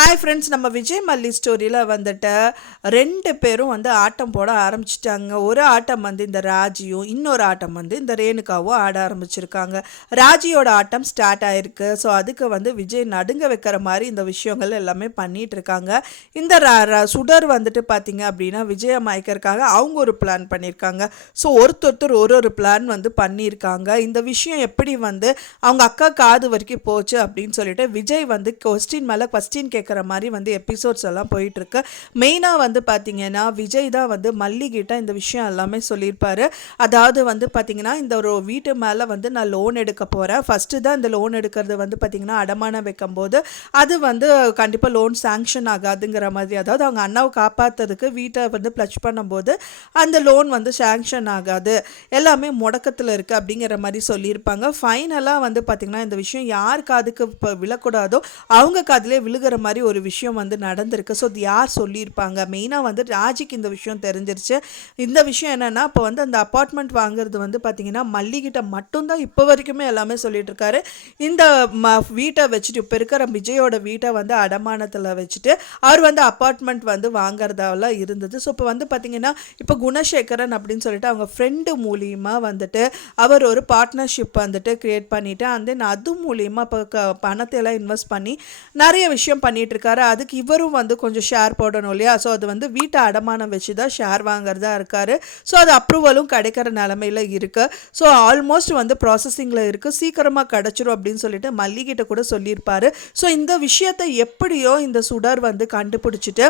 Hi friends நம்ம விஜய் மல்லி ஸ்டோரியில் வந்துட்டு ரெண்டு பேரும் வந்து ஆட்டம் போட ஆரம்பிச்சிட்டாங்க. ஒரு ஆட்டம் வந்து இந்த ராஜியும் இன்னொரு ஆட்டம் வந்து இந்த ரேணுகாவும் ஆட ஆரம்பிச்சிருக்காங்க. ராஜியோட ஆட்டம் ஸ்டார்ட் ஆயிருக்கு. ஸோ அதுக்கு வந்து விஜய் நடுங்க வைக்கிற மாதிரி இந்த விஷயங்கள் எல்லாமே பண்ணிட்டு இருக்காங்க. இந்த சுடர் வந்துட்டு பார்த்தீங்க அப்படின்னா விஜய மயக்கிறதுக்காக அவங்க ஒரு பிளான் பண்ணியிருக்காங்க ஸோ ஒருத்தொருத்தர் ஒரு ஒரு பிளான் வந்து பண்ணியிருக்காங்க இந்த விஷயம் எப்படி வந்து அவங்க அக்கா காது வரைக்கும் போச்சு அப்படின்னு சொல்லிட்டு விஜய் வந்து கொஸ்டின் மேலே கொஸ்டின் இருக்கிற மாதிரி வந்து எபிசோட்ஸ் எல்லாம் போயிட்டுருக்கு. மெயினாக வந்து பார்த்தீங்கன்னா விஜய் தான் வந்து மல்லிகிட்ட இந்த விஷயம் எல்லாமே சொல்லியிருப்பாரு. அதாவது வந்து பார்த்தீங்கன்னா இந்த ஒரு வீட்டு மேலே வந்து நான் லோன் எடுக்க போகிறேன் ஃபஸ்ட்டு தான் இந்த லோன் எடுக்கிறது வந்து பார்த்தீங்கன்னா அடமானம் வைக்கும்போது அது வந்து கண்டிப்பாக லோன் சாங்ஷன் ஆகாதுங்கிற மாதிரி. அதாவது அவங்க அண்ணாவை காப்பாற்றுறதுக்கு வீட்டை வந்து ப்ளச் பண்ணும்போது அந்த லோன் வந்து சாங்ஷன் ஆகாது. எல்லாமே முடக்கத்தில் இருக்குது அப்படிங்கிற மாதிரி சொல்லியிருப்பாங்க. ஃபைனலாக வந்து பார்த்திங்கன்னா இந்த விஷயம் யார் காதுக்கு இப்போ விழக்கூடாதோ அவங்க காதிலே விழுகிற மாதிரி ஒரு விஷயம் வந்து நடந்திருக்கு. ஸோ இது யார் சொல்லியிருப்பாங்க? மெயினாக வந்து ராஜிக்கு இந்த விஷயம் தெரிஞ்சிருச்சு. இந்த விஷயம் என்னென்னா இப்போ வந்து அந்த அப்பார்ட்மெண்ட் வாங்குறது வந்து பார்த்திங்கன்னா மல்லிகிட்ட மட்டும்தான் இப்போ வரைக்குமே எல்லாமே சொல்லிட்டு இருக்காரு இந்த ம வீட்டை வச்சுட்டு இப்போ இருக்கிற விஜயோட வீட்டை வந்து அடமானத்தில் வச்சுட்டு அவர் வந்து அப்பார்ட்மெண்ட் வந்து வாங்குறதாலாம் இருந்தது. ஸோ இப்போ வந்து பார்த்திங்கன்னா இப்போ குணசேகரன் அப்படின்னு சொல்லிட்டு அவங்க ஃப்ரெண்டு மூலியமாக வந்துட்டு அவர் ஒரு பார்ட்னர்ஷிப் வந்துட்டு க்ரியேட் பண்ணிவிட்டு அண்ட் தென் அது மூலியமாக இப்போ க பணத்தை எல்லாம் இன்வெஸ்ட் பண்ணி நிறைய விஷயம் பண்ணிட்டு இருக்காரு அதுக்கு இவரும் வந்து கொஞ்சம் ஷேர் போடணும் இல்லையா? ஸோ அது வந்து வீட்டை அடமானம் வச்சு தான் ஷேர் வாங்குறதா இருக்காரு. ஸோ அது அப்ரூவலும் கிடைக்கிற நிலமையில இருக்கு. ஸோ ஆல்மோஸ்ட் வந்து ப்ராசஸிங்கில் இருக்குது சீக்கிரமாக கிடச்சிரும் அப்படின்னு சொல்லிட்டு மல்லிகிட்ட கூட சொல்லியிருப்பாரு. ஸோ இந்த விஷயத்தை எப்படியோ இந்த சுடர் வந்து கண்டுபிடிச்சிட்டு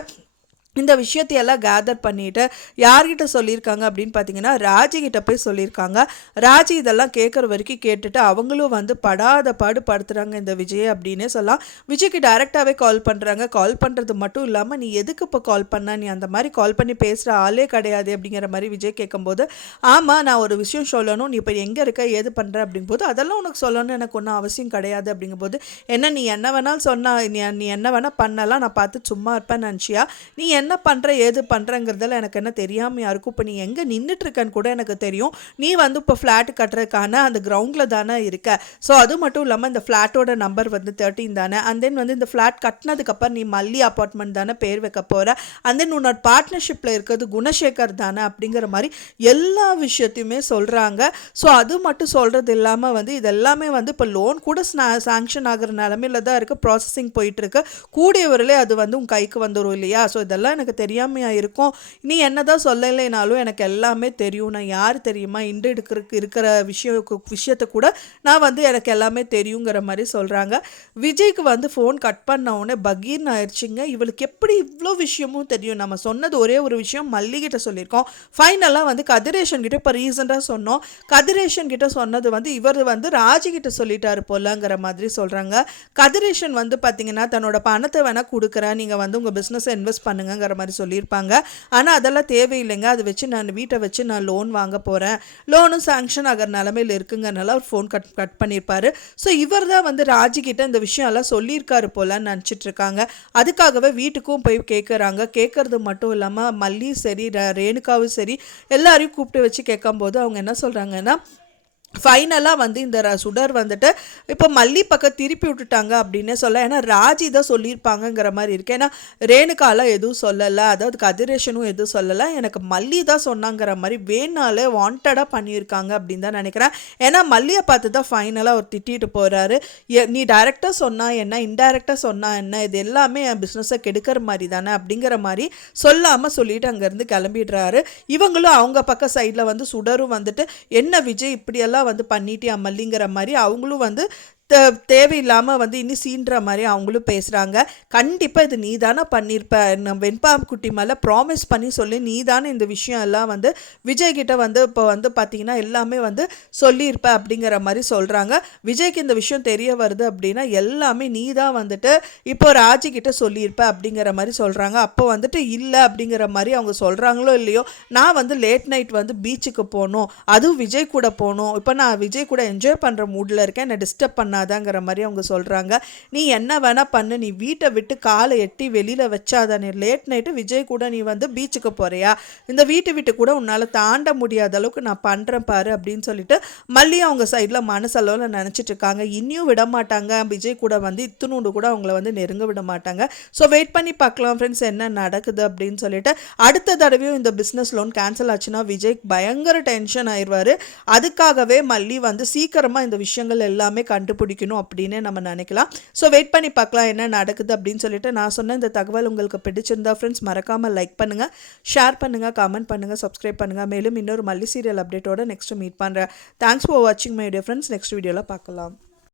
இந்த விஷயத்தையெல்லாம் கேதர் பண்ணிட்டு யார்கிட்ட சொல்லியிருக்காங்க அப்படின்னு பார்த்தீங்கன்னா ராஜிகிட்ட போய் சொல்லியிருக்காங்க. ராஜி இதெல்லாம் கேட்குற வரைக்கும் கேட்டுட்டு அவங்களும் வந்து படாத பாடு படுத்துகிறாங்க இந்த விஜய் அப்படின்னே சொல்லலாம். விஜய்க்கு டைரெக்டாகவே கால் பண்ணுறாங்க கால் பண்ணுறது மட்டும் இல்லாமல் நீ எதுக்கு இப்போ கால் பண்ண? நீ அந்த மாதிரி கால் பண்ணி பேசுகிற ஆளே கிடையாது அப்படிங்கிற மாதிரி விஜய் கேட்கும்போது ஆமாம் நான் ஒரு விஷயம் சொல்லணும். நீ இப்போ எங்கே இருக்க? ஏது பண்ணுற அப்படிங்கும்போது அதெல்லாம் உனக்கு சொல்லணும்னு எனக்கு ஒன்றும் அவசியம் கிடையாது அப்படிங்கும்போது என்ன நீ என்ன வேணாலும் சொன்னால் நீ நீ என்ன வேணால் பண்ணலாம். நான் பார்த்து சும்மா இருப்பேன் நினச்சியா? நீ என்ன பண்ணுற ஏது பண்ணுறங்கிறதுல எனக்கு என்ன தெரியாமல் இருக்கும். இப்போ நீ எங்கே நின்றுட்டுருக்கன்னு கூட எனக்கு தெரியும். நீ வந்து இப்போ ஃப்ளாட் கட்டுறதுக்கான அந்த கிரவுண்டில் தானே இருக்க. ஸோ அது மட்டும் இல்லாமல் இந்த ஃப்ளாட்டோட நம்பர் வந்து தேர்ட்டின் தானே. அண்ட் தென் வந்து இந்த ஃப்ளாட் கட்டினதுக்கப்புறம் நீ மல்லி அப்பார்ட்மெண்ட் தானே பேர் வைக்க போகிற அண்ட் தென் உன்னோட பார்ட்னர்ஷிப்பில் இருக்கிறது குணசேகர் தானே அப்படிங்கிற மாதிரி எல்லா விஷயத்தையுமே சொல்கிறாங்க ஸோ அது மட்டும் சொல்கிறது இல்லாமல் வந்து இது எல்லாமே வந்து இப்போ லோன் கூட சாங்ஷன் ஆகிற நிலமையில தான் இருக்குது ப்ராசஸிங் போயிட்டுருக்கு கூடிய அது வந்து உன் கைக்கு வந்துடும் இல்லையா? ஸோ இதெல்லாம் எனக்கு தெரியாமையாக இருக்கும். நீ என்ன தான் சொல்லலைனாலும் எனக்கு எல்லாமே தெரியும். நான் யார் தெரியுமா? இன்று எடுக்கிறதுக்கு இருக்கிற விஷயம் விஷயத்தை கூட நான் வந்து எனக்கு எல்லாமே தெரியுங்கிற மாதிரி சொல்கிறாங்க விஜய்க்கு வந்து ஃபோன் கட் பண்ண உடனே பகீர்னு ஆயிடுச்சுங்க. இவளுக்கு எப்படி இவ்வளோ விஷயமும் தெரியும்? நம்ம சொன்னது ஒரே ஒரு விஷயம் மல்லிகிட்ட சொல்லியிருக்கோம். ஃபைனலாக வந்து கதிரேஷன் கிட்ட இப்போ ரீசெண்டாக சொன்னோம். கதிரேஷன் கிட்ட சொன்னது வந்து இவர் வந்து ராஜிகிட்ட சொல்லிட்டாரு போலங்கிற மாதிரி சொல்கிறாங்க கதிரேஷன் வந்து பார்த்தீங்கன்னா தன்னோட பணத்தை வேணால் கொடுக்குறேன் நீங்கள் வந்து உங்கள் பிஸ்னஸை இன்வெஸ்ட் பண்ணுங்க பண்ணுங்கங்கிற மாதிரி சொல்லியிருப்பாங்க. ஆனால் அதெல்லாம் தேவையில்லைங்க. அதை வச்சு நான் வீட்டை வச்சு நான் லோன் வாங்க போகிறேன் லோனும் சாங்ஷன் ஆகிற நிலமையில் இருக்குங்கனால அவர் ஃபோன் கட் கட் பண்ணியிருப்பார். ஸோ இவர் தான் வந்து ராஜிக்கிட்ட இந்த விஷயம் எல்லாம் சொல்லியிருக்காரு போலன்னு நினச்சிட்டு இருக்காங்க. அதுக்காகவே வீட்டுக்கும் போய் கேட்குறாங்க கேட்குறது மட்டும் இல்லாமல் மல்லி சரி ர- ரேணுகாவும் சரி எல்லாரையும் கூப்பிட்டு வச்சு கேட்கும்போது அவங்க என்ன சொல்கிறாங்கன்னா ஃபைனலாக வந்து இந்த சுடர் வந்துட்டு இப்போ மல்லி பக்கம் திருப்பி விட்டுட்டாங்க அப்படின்னே சொல்ல ஏன்னா ராஜி தான் சொல்லியிருப்பாங்கங்கிற மாதிரி இருக்கு. ஏன்னா ரேணுகாலாம் எதுவும் சொல்லலை அதாவது கதிரேஷனும் எதுவும் சொல்லலை எனக்கு மல்லி தான் சொன்னாங்கிற மாதிரி வேணாலே வாண்டடாக பண்ணியிருக்காங்க அப்படின்னு தான் நினைக்கிறேன். ஏன்னா மல்லியை பார்த்து தான் ஃபைனலாக அவர் திட்டிட்டு போகிறாரு நீ டைரெக்டாக சொன்னால் என்ன இன்டைரக்டாக சொன்னா என்ன இது எல்லாமே என் பிஸ்னஸை கெடுக்கிற மாதிரி தானே அப்படிங்கிற மாதிரி சொல்லாமல் சொல்லிட்டு அங்கேருந்து கிளம்பிடுறாரு. இவங்களும் அவங்க பக்கம் சைடில் வந்து சுடரும் வந்துட்டு என்ன விஜய் இப்படியெல்லாம் வந்து பண்ணிட்டியா மல்லிங்கிற மாதிரி அவங்களும் வந்து தேவையில்லாமல் வந்து இன்னும் சீன்ற மாதிரி அவங்களும் பேசுகிறாங்க கண்டிப்பாக இது நீ தானே பண்ணியிருப்ப நம்ம வெண்பாம் குட்டி மேலே ப்ராமிஸ் பண்ணி சொல்லி நீ தானே இந்த விஷயம் எல்லாம் வந்து விஜய் கிட்ட வந்து இப்போ வந்து பார்த்தீங்கன்னா எல்லாமே வந்து சொல்லியிருப்ப அப்படிங்கிற மாதிரி சொல்கிறாங்க விஜய்க்கு இந்த விஷயம் தெரிய வருது அப்படின்னா எல்லாமே நீ தான் வந்துட்டு இப்போ ராஜிக்கிட்ட சொல்லியிருப்ப அப்படிங்கிற மாதிரி சொல்கிறாங்க அப்போ வந்துட்டு இல்லை அப்படிங்கிற மாதிரி அவங்க சொல்கிறாங்களோ இல்லையோ நான் வந்து லேட் நைட் வந்து பீச்சுக்கு போகணும். அதுவும் விஜய் கூட போகணும். இப்போ நான் விஜய் கூட என்ஜாய் பண்ணுற மூடில் இருக்கேன். என்னை டிஸ்டர்ப் பண்ண பண்ணாதாங்கிற மாதிரி அவங்க சொல்கிறாங்க நீ என்ன வேணா பண்ணு நீ வீட்டை விட்டு காலை எட்டி வெளியில் வச்சாதானே லேட் நைட்டு விஜய் கூட நீ வந்து பீச்சுக்கு போறியா? இந்த வீட்டை விட்டு கூட உன்னால் தாண்ட முடியாத அளவுக்கு நான் பண்ணுறேன் பாரு அப்படின்னு சொல்லிட்டு மல்லி அவங்க சைடில் மனசளவில் நினச்சிட்டு இருக்காங்க. இனியும் விட மாட்டாங்க. விஜய் கூட வந்து இத்துணூண்டு கூட அவங்கள வந்து நெருங்க விட மாட்டாங்க. ஸோ வெயிட் பண்ணி பார்க்கலாம் ஃப்ரெண்ட்ஸ் என்ன நடக்குது அப்படின்னு சொல்லிட்டு அடுத்த தடவையும் இந்த பிஸ்னஸ் லோன் கேன்சல் ஆச்சுன்னா விஜய் பயங்கர டென்ஷன் ஆயிடுவார். அதுக்காகவே மல்லி வந்து சீக்கிரமாக இந்த விஷயங்கள் எல்லாமே கண்டுபிடி கண்டுபிடிக்கணும் அப்படின்னு நம்ம நினைக்கலாம். ஸோ வெயிட் பண்ணி பார்க்கலாம் என்ன நடக்குது அப்படின்னு சொல்லிட்டு நான் சொன்ன இந்த தகவல் உங்களுக்கு பிடிச்சிருந்தா ஃப்ரெண்ட்ஸ் மறக்காமல் லைக் பண்ணுங்கள் ஷேர் பண்ணுங்கள் கமெண்ட் பண்ணுங்கள் சப்ஸ்கிரைப் பண்ணுங்கள் மேலும் இன்னொரு மல்லி சீரியல் அப்டேட்டோட நெக்ஸ்ட் மீட் பண்ணுறேன் தேங்க்ஸ் ஃபார் வாட்சிங் மை டியர் ஃப்ரெண்ட்ஸ் நெக்ஸ்ட் வீடியோவில் பார்க்கலாம்.